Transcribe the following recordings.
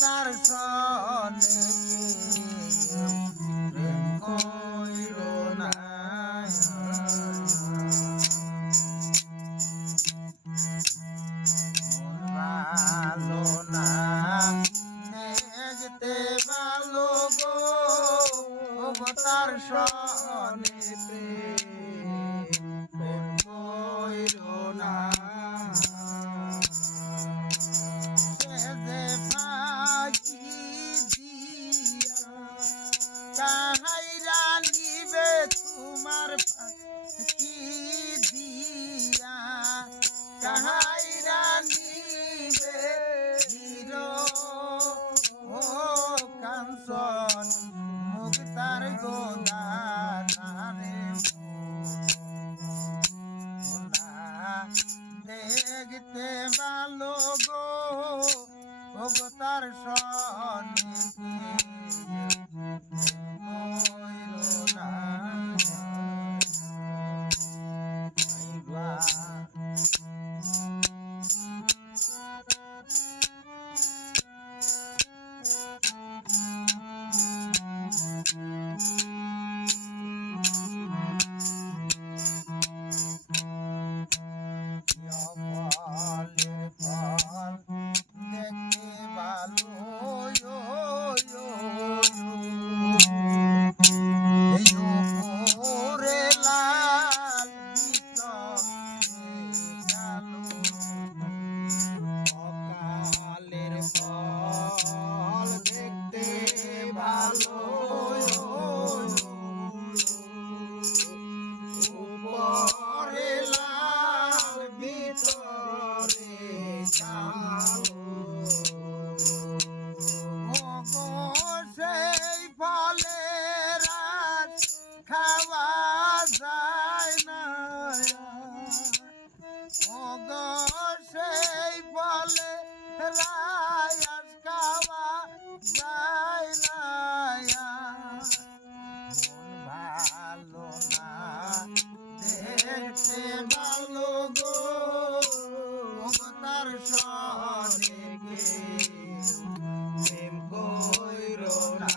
তার সনে প্রেম কইর না ভালো না দেখতে ভালো গো তার সনে প্রেম কইর না কাহাইরা নিবে তোমার কি দিয়া কাহাইরা নিবে হিরো ও কাঞ্চন মুক্তার গোদারে দেখতে ভালো গো তার সনে খাওয়া যায় না ওগো সেই বলে রায়াস খাওয়া যায় না ভালো না দেখতে ভালো গো তার সনে প্রেম কইর না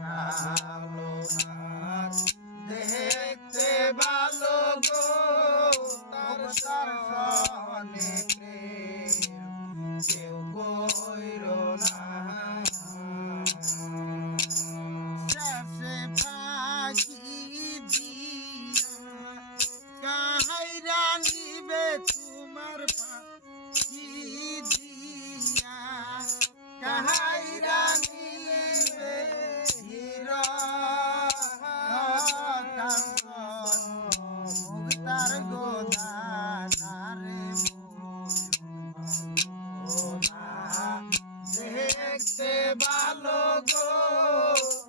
ভালো না দেখতে ভালো গো তার সনে কেউ কইর না শেষে ফাঁকি দিয়া কাহাইরা নিবে তোমার ফাঁকি দিয়া কাহাইরা নিবে মুক্তার গোদারে দেখতে ভালো গো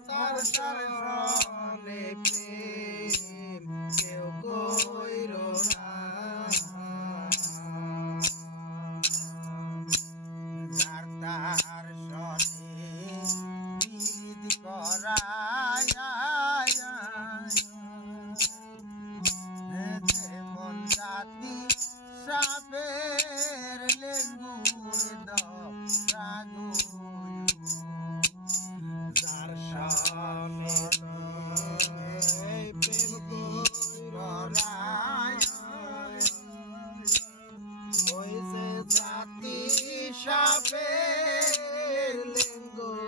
তার সনে প্রেম কেউ কইর না যার তার সনে প্রীতি করায় যেমন জাতি সাপের লেঙ্গুর দাগো যার সনে প্রেম করায় ওই যে জাতি সাপের লেঙ্গুর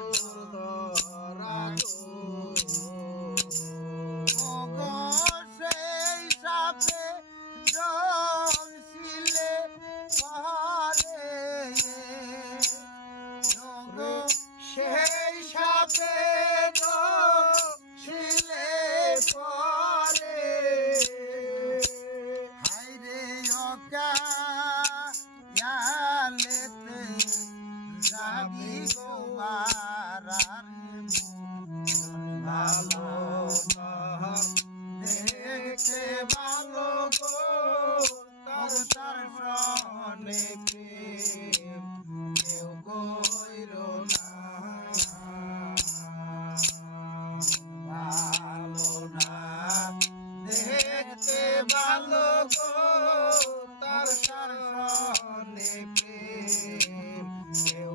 ওগো সেই সাপে শিলে পরে ওগো সেই সাপে শিলে পরে হাইরে অকালেতে যাবি গো ভালো দেখতে ভালো গো তার সনে প্রেম কেউ কইর না ভালো না দেখতে ভালো গো তার সনে কেউ